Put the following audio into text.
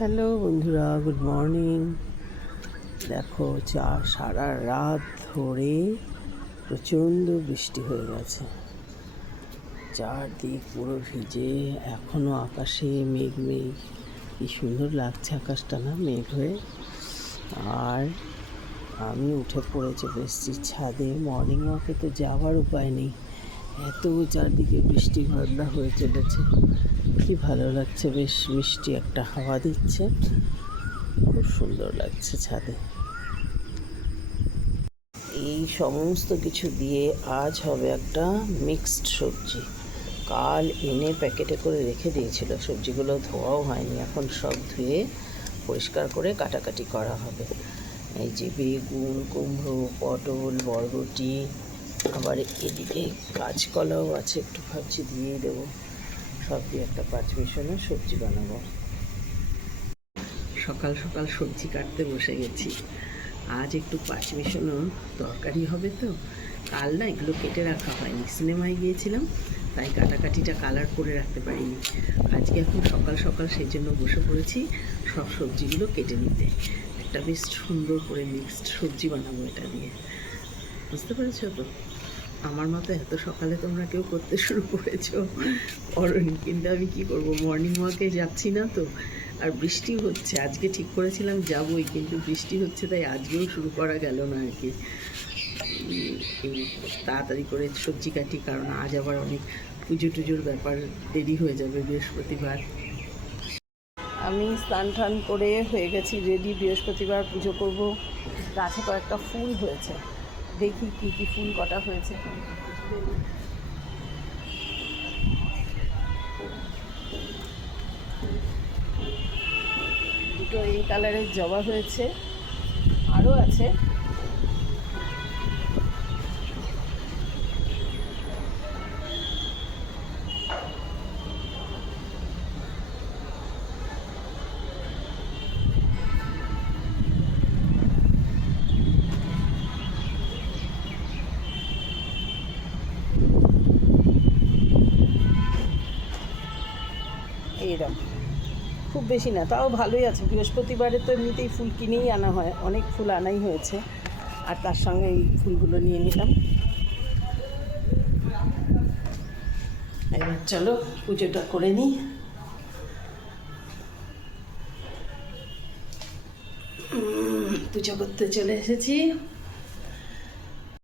Hello বন্ধুরা, good morning. দেখো সারা রাত ধরে প্রচণ্ড বৃষ্টি হয়ে গেছে, চারদিক পুরো ভিজে। এখনও আকাশে মেঘ মেঘ, কি সুন্দর লাগছে আকাশটা না মেঘ হয়ে। আর আমি উঠে পড়ে চলে এসেছি ছাদে। মর্নিং ওয়াকে তো যাওয়ার উপায় নেই, এত চারদিকে বৃষ্টি ঘটনা হয়ে চলেছে। কি ভালো লাগছে, বেশ মিষ্টি একটা হাওয়া দিচ্ছে, খুব সুন্দর লাগছে ছাদে। এই সমস্ত কিছু দিয়ে আজ হবে একটা মিক্সড সবজি। কাল এনে প্যাকেটে করে রেখে দিয়েছিল, সবজিগুলো ধোয়াও হয়নি, এখন সব ধুয়ে পরিষ্কার করে কাটাকাটি করা হবে। এই যে বেগুন, কুমড়ো, পটল, বরবটি, আবার এদিকে কাঁচকলাও আছে, একটু ভাবছি দিয়েই দেবো। সব দিয়ে একটা পাঁচ মিশানো সবজি বানাবো। সকাল সকাল সবজি কাটতে বসে গেছি। আজ একটু পাঁচ মিশানো তরকারি হবে তো। কাল না এগুলো কেটে রাখা হয়নি, সিনেমায় গিয়েছিলাম, তাই কাটাকাটিটা কালার করে রাখতে পারিনি। আজকে এখন সকাল সকাল সেই জন্য বসে পড়েছি সব সবজিগুলো কেটে নিতে। একটা বেশ সুন্দর করে মিক্সড সবজি বানাবো এটা দিয়ে। বুঝতে পেরেছো তো? আমার মতো এত সকালে তোমরা কেউ করতে শুরু করেছো করনি, কিন্তু আমি কি করব, মর্নিং ওয়াকে যাচ্ছি না তো, আর বৃষ্টি হচ্ছে। আজকে ঠিক করেছিলাম যাবই, কিন্তু বৃষ্টি হচ্ছে তাই আজকেও শুরু করা গেল না আর কি। তাড়াতাড়ি করে সবজি কাটি, কারণ আজ আবার অনেক পুজো টুজোর ব্যাপার, দেরি হয়ে যাবে বৃহস্পতিবার। আমি স্নান টান করে হয়ে গেছি রেডি, বৃহস্পতিবার পুজো করব। গাছে কয়েকটা ফুল হয়েছে, দেখি কী কী ফুল কটা হয়েছে। দুটো এই কালারের জবা হয়েছে, আরও আছে। এইরকম খুব বেশি না, তাও ভালোই আছে। বৃহস্পতিবারে তো এমনিতেই ফুল কিনেই আনা হয়, অনেক ফুল আনাই হয়েছে, আর তার সঙ্গে এই ফুলগুলো নিয়ে নিলাম। এবার চলো পুজোটা করে নিই। পুজো করতে চলে এসেছি।